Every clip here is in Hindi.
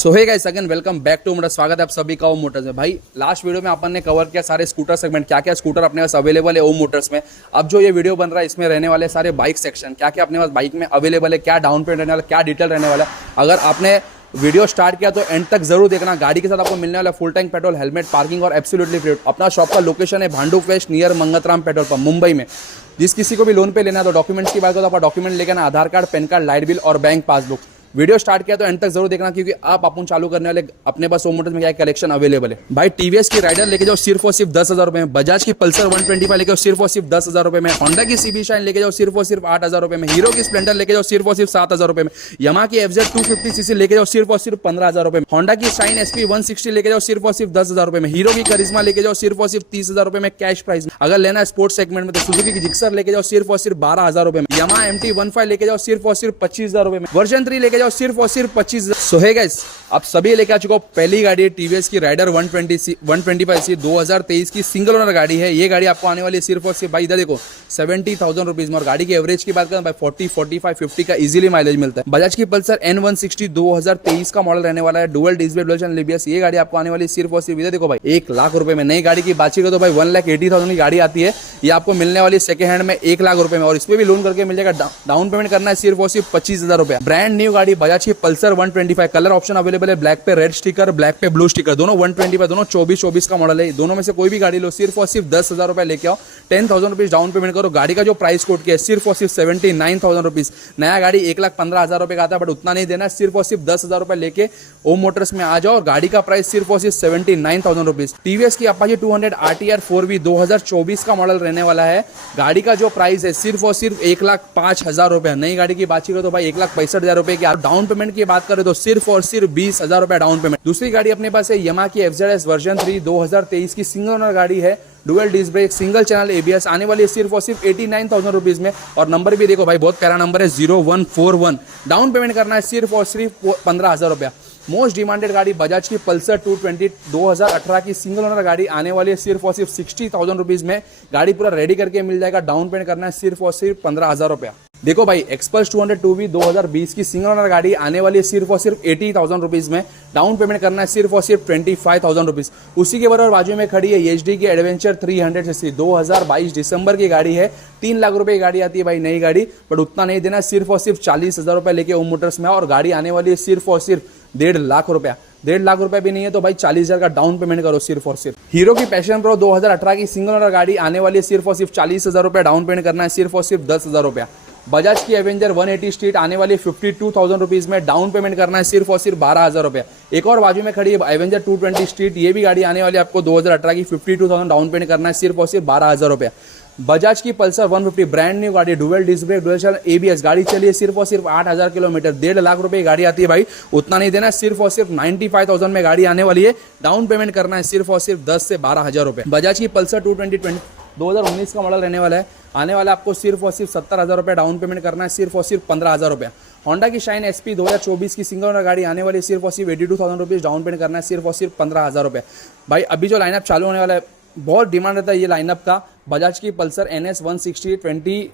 So hey guys again welcome back to motors. स्वागत है आप सभी का ओम मोटर्स में। भाई लास्ट वीडियो में अपन ने कवर किया सारे स्कूटर सेगमेंट, क्या क्या स्कूटर अपने पास अवेलेबल है ओम मोटर्स में। अब जो ये वीडियो बन रहा है इसमें रहने वाले सारे बाइक सेक्शन, क्या क्या अपने पास बाइक में अवेलेबल है, क्या डाउन पेमेंट रहने वाला, क्या डिटेल रहने वाला है। अगर आपने वीडियो स्टार्ट किया तो एंड तक जरूर देखना। गाड़ी के साथ आपको मिलने वाला full tank petrol, helmet, parking और एब्सोल्युटली फ्री। अपना शॉप का लोकेशन है Bhandup west near Mangatram petrol pump Mumbai में। जिस किसी को भी लोन पे लेना है तो डॉक्यूमेंट्स की बात करो तो आपका डॉक्यूमेंट लेके ना Aadhaar card, PAN card, light bill और बैंक पासबुक। वीडियो स्टार्ट किया तो एंड तक जरूर देखना, क्योंकि आप अपन चालू करने वाले अपने पास ओम मोटर्स में क्या कलेक्शन अवेलेबल है। भाई टीवीएस की राइडर लेके जाओ सिर्फ और सिर्फ 10,000 रुपए में। बजाज की पल्सर 125 लेके जाओ सिर्फ और सिर्फ 10,000 रुपए में। होंडा की सीबी शाइन लेके जाओ सिर्फ और सिर्फ 8,000 रुपए में। हीरो की स्प्लेंडर लेके जाओ सिर्फ और सिर्फ 7,000 रुपए में। यमा की एफजेड 250 सीसी लेके जाओ सिर्फ और सिर्फ 15,000 रुपए में। होंडा की शाइन एसपी 160 लेके जाओ सिर्फ और सिर्फ 10,000 रुपए में। हीरो की करिश्मा लेके जाओ सिर्फ और सिर्फ 30,000 रुपए में कैश प्राइस में। अगर लेना है स्पोर्ट्स सेगमेंट में तो सुजुकी की जिक्सर लेके जाओ सिर्फ और सिर्फ 12,000 रुपए में। यमा MT-15 लेके जाओ सिर्फ और सिर्फ 25,000 रुपए में। वर्जन 3 लेके जाओ सिर्फ और सिर्फ 25,000। सो है गाइस, आप सभी लेके आ चुका हूं पहली गाड़ी है टीवीएस की राइडर 125 सी 2023 की सिंगल ओनर गाड़ी है। ये गाड़ी आपको आने वाली है सिर्फ और सिर्फ भाई इधर देखो 70,000 रुपीज में। और गाड़ी की एवरेज की बात करें भाई 40, 45, 50 का इजीली माइलेज मिलता है। बजाज की पल्सर N160 2023 का मॉडल रहने वाला है। Dual disc brake, dual channel ABS। ये गाड़ी आपको आने वाली सिर्फ और सिर्फ इधर देखो भाई 1 लाख रुपए में। नई गाड़ी की बात करो तो भाई 1,80,000 की गाड़ी आती है, ये आपको मिलने वाली सेकंड हैंड में 1 लाख रुपए में। और इसमें भी लोन करके मिल जाएगा। डाउन पेमेंट करना है सिर्फ और सिर्फ 25,000 रुपए। ब्रांड न्यू गाड़ी बजाज की पल्सर 125। कलर ऑप्शन अवेलेबल है, ब्लैक पे रेड स्टिकर, ब्लैक पे ब्लू स्टिकर। दोनों 125, दोनों 24 का मॉडल है। दोनों में से कोई भी गाड़ी लो, सिर्फ और सिर्फ 10,000 रुपए लेके आओ। 10,000 रुपीज डाउन पेमेंट करो। गाड़ी का जो प्राइस कोड किया है सिर्फ और सिर्फ 79,000 रुपीज। नया गाड़ी 1,15,000 रुपए का आता है, बट उतना नहीं देना है। सिर्फ और सिर्फ 10,000 रुपए लेके ओम मोटर्स में आ जाओ। और गाड़ी का प्राइस सिर्फ और सिर्फ 79,000 रुपीज। टीवीएस की अपाचे 200 RTR 4V 2024 का मॉडल रहने वाला है। गाड़ी का जो प्राइस है सिर्फ और सिर्फ 1,05,000 रुपए। नई गाड़ी की बात करो तो भाई 1,65,000 रुपए की। डाउन पेमेंट की बात करें तो सिर्फ और सिर्फ 20,000 रुपए डाउन पेमेंट। दूसरी गाड़ी अपने पास है यमा की FZS वर्जन 3 2023 की सिंगल ओनर गाड़ी है। Dual disc brake, single channel ABS। आने वाली है सिर्फ और सिर्फ 89,000 रुपीज में। और नंबर भी देखो भाई बहुत प्यारा नंबर है 0141। डाउन पेमेंट करना है सिर्फ और सिर्फ 15,000 रुपया। मोस्ट डिमांडेड गाड़ी बजाज की पल्सर 220 2018 की सिंगल ओनर गाड़ी आने वाली है सिर्फ और सिर्फ 60,000 रुपीज में। गाड़ी पूरा रेडी करके मिल जाएगा। डाउन पेमेंट करना है सिर्फ और सिर्फ 15,000 रुपया। देखो भाई एक्सपल्स 200 2V 2020 की सिंगल ओनर गाड़ी आने वाली है सिर्फ और सिर्फ 80,000 रुपीज में। डाउन पेमेंट करना है सिर्फ और सिर्फ 25,000 रुपीज। उसी के बराबर बाजू में खड़ी है HD की एडवेंचर 300 सीसी 2022 दिसंबर की गाड़ी है। 3 लाख रुपए की गाड़ी आती है भाई नई गाड़ी, बट उतना नहीं देना। सिर्फ और सिर्फ 40,000 रुपए लेके ओम मोटर्स में। और गाड़ी आने वाली है सिर्फ और सिर्फ 1.5 लाख रुपया। 1.5 लाख रुपए भी नहीं है तो भाई 40,000 का डाउन पेमेंट करो सिर्फ और सिर्फ। हीरो की पैशन प्रो 2018 की सिंगल ओनर गाड़ी आने वाली है सिर्फ और सिर्फ 40,000 रुपया। डाउन पेमेंट करना है सिर्फ और सिर्फ 10,000 रुपया। बजाज की एवेंजर 180 स्ट्रीट आने वाली 52,000 रुपीज में। डाउन पेमेंट करना है सिर्फ और सिर्फ 12,000 रुपया। एक और बाजू में खड़ी है एवेंजर 220 स्ट्रीट, ये भी गाड़ी आने वाली है आपको 2018 की 52,000। डाउन पेमेंट करना है सिर्फ और सिर्फ 12,000 रुपया। बजाज की पल्सर 150 ब्रांड न्यू गाड़ी, dual disc brake, dual channel ABS। गाड़ी चलिए सिर्फ और सिर्फ 8,000 किलोमीटर। 1.5 लाख रुपए की गाड़ी आती है भाई, उतना नहीं देना। सिर्फ और सिर्फ 95,000 में गाड़ी आने वाली है। डाउन पेमेंट करना है सिर्फ और सिर्फ 10 से 12,000 रुपए। बजाज की पल्सर 220 2019 का मॉडल रहने वाला है। आने वाला आपको सिर्फ और सिर्फ 70,000 रुपये। डाउन पेमेंट करना है सिर्फ और सिर्फ 15,000 रुपया। होंडा की शाइन SP 2024 की सिंगल ओनर गाड़ी आने वाली है सिर्फ और सिर्फ 82,000 रुपीज। डाउन पेमेंट करना है सिर्फ और सिर्फ 15,000 रुपये। भाई अभी जो लाइनअप चालू होने वाला है, बहुत डिमांड रहता है ये लाइनअप का। बजाज की पल्सर NS 160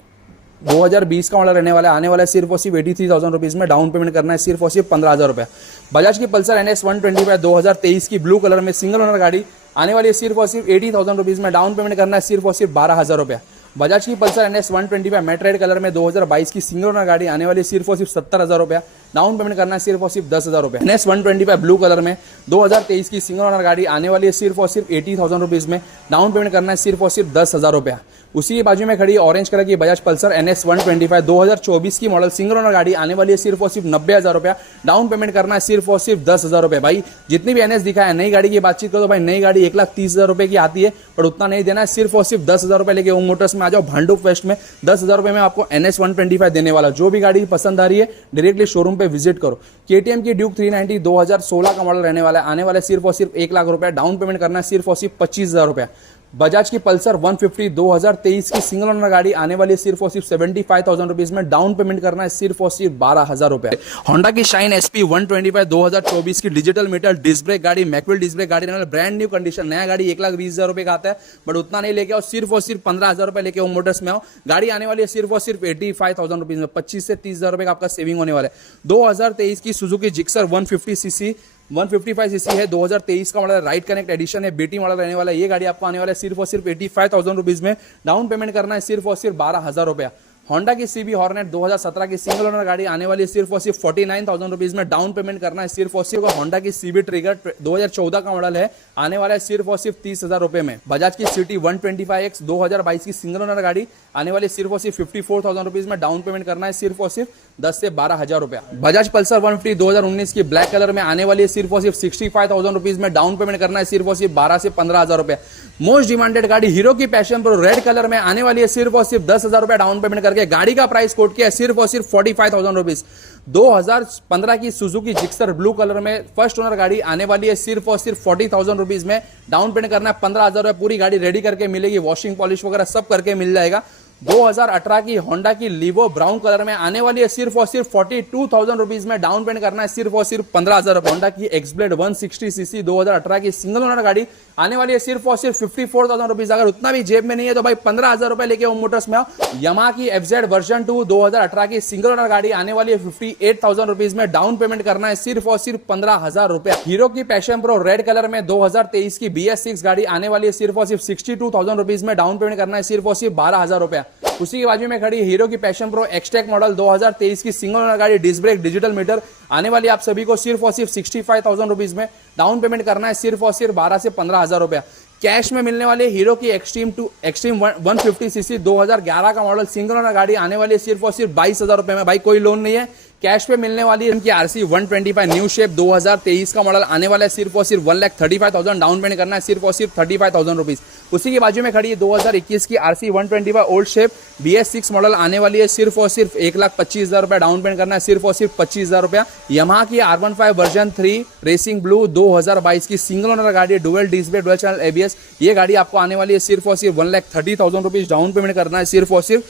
2020 का मॉडल रहने वाला है। आने वाला है सिर्फ और सिर्फ 83,000 रुपीज में। डाउन पेमेंट करना है सिर्फ और सिर्फ 15,000 रुपया। बजाज की पल्सर NS 125 2023 की ब्लू कलर में सिंगल ओनर गाड़ी आने वाली है सिर्फ और सिर्फ 80,000 रुपीज में। डाउन पेमेंट करना है सिर्फ और सिर्फ 12,000 रुपया। बजाज की Pulsar NS 125 matte red colour में 2022 की सिंगल ओनर गाड़ी आने वाली है सिर्फ और सिर्फ 70,000 रुपया। डाउन पेमेंट करना है सिर्फ और सिर्फ 10,000 रुपये। NS 125 ब्लू कलर में 2023 की सिंगल ओनर गाड़ी आने वाली है सिर्फ और सिर्फ 80,000 रुपीज में। डाउन पेमेंट करना है सिर्फ और सिर्फ 10,000 रुपया। उसी के बाजू में खड़ी है ऑरेंज कलर की बजाज पल्सर NS 125 2024 की मॉडल सिंगल ओनर गाड़ी आने वाली है सिर्फ और सिर्फ 90,000 रुपया। डाउन पेमेंट करना है सिर्फ और सिर्फ 10,000 रुपये। भाई जितनी भी NS दिखा है नई गाड़ी की बातचीत करो तो भाई नई गाड़ी 1,30,000 रुपये की आती है, पर उतना नहीं देना है। सिर्फ और सिर्फ 10,000 रुपये लेके ओम मोटर्स में आ जाओ भांडुप वेस्ट में। 10,000 रुपये में आपको NS 125 देने वाला। जो भी गाड़ी पसंद आ रही है डायरेक्टली शोरूम पे विजिट करो। KTM की ड्यूक 390 2016 का मॉडल रहने वाला है। आने वाला है सिर्फ और सिर्फ 1 लाख रुपया। डाउन पेमेंट करना है सिर्फ और सिर्फ 25,000 रुपया। बजाज की पल्सर 150 2023 की सिंगल ओनर गाड़ी आने वाली है सिर्फ और सिर्फ 75,000 रुपीज में। डाउन पेमेंट करना है सिर्फ और सिर्फ 12,000 रुपए। होंडा की शाइन SP 125 2024 की डिजिटल मीटर डिस्क ब्रेक गाड़ी, मैकविल डिस्क ब्रेक गाड़ी, ब्रांड न्यू कंडीशन। नया गाड़ी 1,20,000 रुपए का आता है, बट उतना नहीं लेके आओ। सिर्फ और सिर्फ 15,000 रुपए लेके ओम मोटर्स में आओ। गाड़ी आने वाली है सिर्फ और सिर्फ 85,000 रुपीज में। 25 से 30,000 रुपए का आपका सेविंग होने वाला है। 2023 की सुजुकी जिक्सर 150 सीसी 155 सीसी है, 2023 का मॉडल, राइट कनेक्ट एडिशन है, बीटी मॉडल रहने वाला है। ये गाड़ी आपको आने वाला है सिर्फ और सिर्फ 85,000 रुपीज में। डाउन पेमेंट करना है सिर्फ और सिर्फ 12,000 रुपया। होंडा की सीबी हॉर्नेट 2017 की सिंगल ओनर गाड़ी आने वाली है सिर्फ और सिर्फ 49,000 रुपीज में। डाउन पेमेंट करना है सिर्फ और सिर्फ। होंडा की सीबी ट्रिगर 2014 का मॉडल है, आने वाला है सिर्फ और सिर्फ 30,000 रुपए में। बजाज की सिटी 125X 2022 की सिंगल ओनर गाड़ी आने वाली सिर्फ और सिर्फ 54,000 रुपीज में। डाउन पेमेंट करना है सिर्फ और सिर्फ 10 से 12,000 रुपया। बजाज पल्सर 150 2019 की ब्लैक कलर में आने वाली है सिर्फ और सिर्फ 65,000 रुपीज में। डाउन पेमेंट करना है सिर्फ और सिर्फ 12 से 15,000 रुपया। मोस्ट डिमांडेड गाड़ी हीरो की पैशन प्रो रेड कलर में आने वाली है सिर्फ और सिर्फ 10,000 रुपया डाउन पेमेंट करके। गाड़ी का प्राइस कोट किया है सिर्फ और सिर्फ 45,000 रुपीज। 2015 की सुजुकी जिक्सर ब्लू कलर में फर्स्ट ओनर गाड़ी आने वाली है सिर्फ और सिर्फ 40,000 रुपीज में। डाउन पेमेंट करना है 15,000 रुपया। पूरी गाड़ी रेडी करके मिलेगी, वॉशिंग पॉलिश वगैरह सब करके मिल जाएगा। 2018 की होंडा की लीवो ब्राउन कलर में आने वाली है सिर्फ और सिर्फ 42,000 रुपीज में। डाउन पेमेंट करना है सिर्फ और सिर्फ 15,000 रुपए। होंडा की एक्सब्लेड 160 सीसी 2018 की सिंगल ओनर गाड़ी आने वाली है सिर्फ और सिर्फ 54,000 रुपीज। अगर उतना भी जेब में नहीं है तो भाई 15,000 रुपए लेके ओम मोटर्स में आओ। यमाहा की FZ वर्जन 2 2018 की सिंगल ओनर गाड़ी आने वाली है 58,000 रुपीज में। डाउन पेमेंट करना है सिर्फ और सिर्फ 15,000 रुपए। हीरो की पैशन प्रो रेड कलर में 2023 की BS6 गाड़ी आने वाली है सिर्फ और सिर्फ 62,000 रुपीज में। डाउन पेमेंट करना है सिर्फ और सिर्फ 12,000 रुपया। उसी के बाजू में खड़ी हीरो की पैशन प्रो एक्सटेक मॉडल 2023 की सिंगल ओनर गाड़ी डिस्क ब्रेक डिजिटल मीटर आने वाली आप सभी को सिर्फ और सिर्फ 65,000 रुपीज में। डाउन पेमेंट करना है सिर्फ और सिर्फ 12 से 15,000 रुपया। कैश में मिलने वाले हीरो की एक्सट्रीम 150 सीसी 2011 का मॉडल सिंगल ओनर गाड़ी आने वाली है सिर्फ और सिर्फ 22,000 रुपए में। भाई कोई लोन नहीं है, कैश पे मिलने वाली है। इनकी RC 125 न्यू शेप 2023 का मॉडल आने वाला है सिर्फ और सिर्फ 1,35,000। डाउन पेमेंट करना है सिर्फ और सिर्फ 35,000 रुपीज। उसी के बाजू में खड़ी है 2021 की RC 125 old shape BS6 model आने वाली है सिर्फ और सिर्फ 1,25,000 रुपया। डाउन पेमेंट करना है सिर्फ और सिर्फ 25,000 रुपया। यमाहा की R15 वर्जन 3 रेसिंग ब्लू 2022 की सिंगल ओनर गाड़ी dual disc brake dual channel ABS, ये गाड़ी आपको आने वाली है सिर्फ और सिर्फ 1,30,000 रुपीज। डाउन पेमेंट करना है सिर्फ और सिर्फ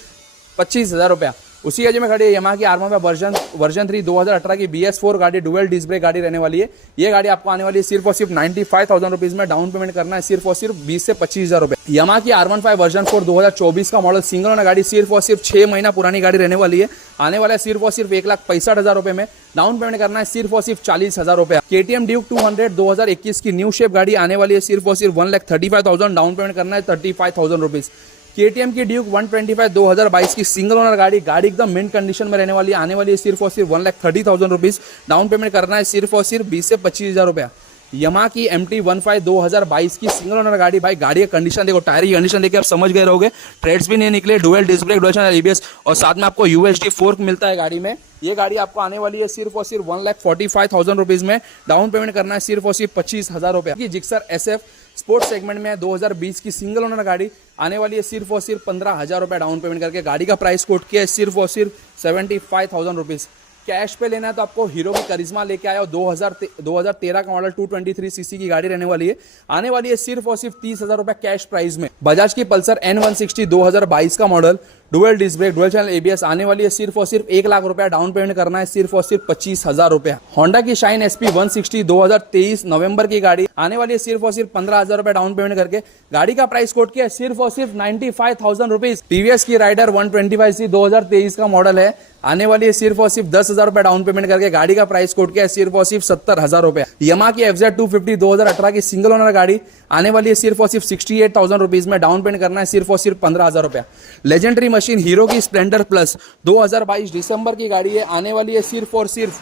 25,000 रुपया। उसी एज में खड़ी है यमाहा की R15 वर्जन 3 2018 की BS4 गाड़ी डुअल डिस्क ब्रेक गाड़ी रहने वाली है। ये गाड़ी आपको आने वाली है सिर्फ और सिर्फ 95,000 रुपीज में। डाउन पेमेंट करना है सिर्फ और सिर्फ 20 से 25,000 रुपए। यमाहा की R15 वर्जन 4 2024 का मॉडल सिंगल ओनर गाड़ी सिर्फ और सिर्फ 6 महीना पुरानी गाड़ी रहने वाली है, आने वाला है सिर्फ और सिर्फ 1,65,000 रुपए में। डाउन पेमेंट करना है सिर्फ और सिर्फ 40,000 रुपया। KTM ड्यूक 200 2021 की न्यू शेप गाड़ी आने वाली है सिर्फ और सिर्फ 1,35,000। डाउन पेमेंट करना है 35,000 रुपीज। KTM की ड्यूक 125 2022 की सिंगल ओनर गाड़ी एकदम मिंट कंडीशन में रहने वाली है, आने वाली है सिर्फ और सिर्फ 1,30,000 रुपीज। डाउन पेमेंट करना है सिर्फ और सिर्फ 20 से 25,000 रुपया। यमाहा की MT15 2022 की सिंगल ओनर गाड़ी, भाई गाड़ी का कंडीशन देखो, टायर की कंडीशन देखिए आप समझ गए रहोगे, ट्रेड्स भी नहीं निकले, dual disc brake dual channel ABS और साथ में आपको UHD फोर्क मिलता है गाड़ी में। ये गाड़ी आपको आने वाली है सिर्फ और सिर्फ 1,45,000 रुपीज में। डाउन पेमेंट करना है सिर्फ और सिर्फ 25,000 रुपया। जिक्सर SF स्पोर्ट्स सेगमेंट में 2020 की सिंगल ओनर गाड़ी आने वाली है सिर्फ और सिर्फ 15,000 रुपया। डाउन पेमेंट करके गाड़ी का प्राइस कोट किया है सिर्फ और सिर्फ 75,000 रुपीज। कैश पे लेना है तो आपको हीरो की करिश्मा लेके आया हो 2013 का मॉडल 223 सीसी की गाड़ी रहने वाली है, आने वाली है सिर्फ और सिर्फ 30,000 रुपया कैश प्राइस में। बजाज की पल्सर N160 2022 का model dual disc brake dual channel ABS आने वाली है सिर्फ और सिर्फ 1 लाख रुपया। डाउन पेमेंट करना है सिर्फ और सिर्फ 25,000 रुपया। होंडा की शाइन SP 160 2023 नवंबर की गाड़ी आने वाली है सिर्फ और सिर्फ 15,000 रुपया। डाउन पेमेंट करके गाड़ी का प्राइस कोट किया है सिर्फ और सिर्फ 95,000 रुपीज। TVS की राइडर 125C 2023 का मॉडल है, आने वाली है सिर्फ और सिर्फ 10,000 रुपया। डाउन पेमेंट करके गाड़ी का प्राइस कोट किया है सिर्फ और सिर्फ 70,000 रुपया। यमाहा की FZ 250 2018 की सिंगल ओनर गाड़ी आने वाली है सिर्फ और सिर्फ 68,000 रुपीज में। डाउन पेमेंट करना है सिर्फ और सिर्फ 15,000 रुपया। लेजेंडरी मशीन हीरो की स्प्लेंडर प्लस 2022 दिसंबर की गाड़ी है, आने वाली है सिर्फ और सिर्फ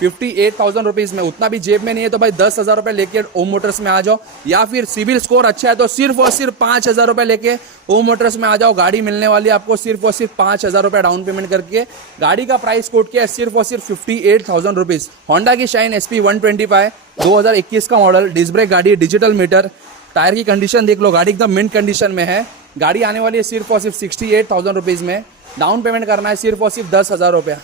58,000 रुपीज में। उतना भी जेब में नहीं है तो भाई 10,000 रुपए लेके ओम मोटर्स में आ जाओ, या फिर सिविल स्कोर अच्छा है तो सिर्फ और सिर्फ 5,000 रुपए लेके ओम मोटर्स में आ जाओ। गाड़ी मिलने वाली है आपको सिर्फ और सिर्फ 5,000 रुपए डाउन पेमेंट करके। गाड़ी का प्राइस कोट किया है सिर्फ और सिर्फ 58,000 रुपीज। होंडा की शाइन SP 125 2021 का मॉडल डिस्क ब्रेक गाड़ी डिजिटल मीटर, टायर की कंडीशन देख लो, गाड़ी एकदम मिंट कंडीशन में है। गाड़ी आने वाली है सिर्फ और सिर्फ 68,000 रुपीज में। डाउन पेमेंट करना है सिर्फ और सिर्फ 10,000 रुपया।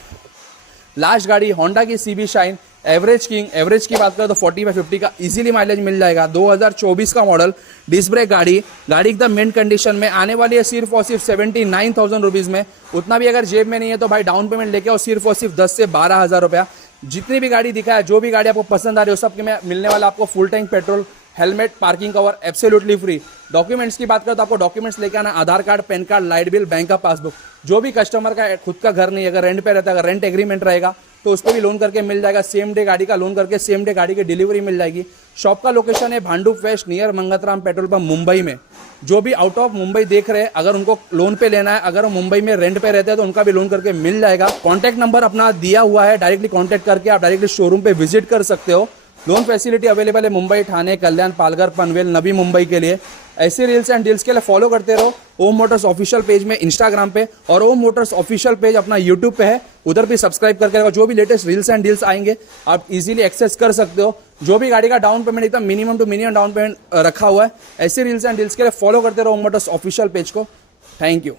लास्ट गाड़ी होंडा की CB shine average king, average की बात करें तो 40/50 का इजीली माइलेज मिल जाएगा। 2024 का मॉडल डिस्क ब्रेक गाड़ी एकदम मिंट कंडीशन में आने वाली है सिर्फ और सिर्फ 79,000 रुपीज में। उतना भी अगर जेब में नहीं है तो भाई डाउन पेमेंट लेके आओ सिर्फ और सिर्फ 10 से 12,000 रुपया। जितनी भी गाड़ी दिखा है, जो भी गाड़ी आपको पसंद आ रही है, सब में मिलने वाला आपको full tank petrol, helmet, parking cover absolutely free. Documents की बात करें तो आपको डॉक्यूमेंट्स लेके आना, Aadhaar card, PAN card, light bill, bank का पासबुक। जो भी कस्टमर का खुद का घर नहीं है, अगर रेंट पे रहता है, अगर रेंट एग्रीमेंट रहेगा तो उस पर भी लोन करके मिल जाएगा। सेम डे गाड़ी का लोन करके सेम डे गाड़ी की डिलीवरी मिल जाएगी। शॉप का लोकेशन है Bhandup west near Mangatram petrol pump Mumbai में। जो भी आउट ऑफ मुंबई देख रहे हैं, अगर उनको लोन पे लेना है, अगर वो मुंबई में रेंट पे रहते हैं तो उनका भी लोन करके मिल जाएगा। कॉन्टैक्ट नंबर अपना दिया हुआ है, डायरेक्टली कॉन्टैक्ट करके आप डायरेक्टली शोरूम पे विजिट कर सकते हो। लोन फैसिलिटी अवेलेबल है मुंबई, ठाणे, कल्याण, पालघर, पनवेल, नवी मुंबई के लिए। ऐसे रील्स एंड डील्स के लिए फॉलो करते रहो ओम मोटर्स ऑफिशियल पेज में इंस्टाग्राम पे, और ओम मोटर्स ऑफिशियल पेज अपना यूट्यूब पे है, उधर भी सब्सक्राइब करके रखो। जो भी लेटेस्ट रील्स एंड डील्स आएंगे आप इजीली एक्सेस कर सकते हो। जो भी गाड़ी का डाउन पेमेंट एकदम minimum to minimum down payment रखा हुआ है। ऐसे रील्स एंड डील्स के लिए फॉलो करते रहो ओम मोटर्स ऑफिशियल पेज को। Thank you.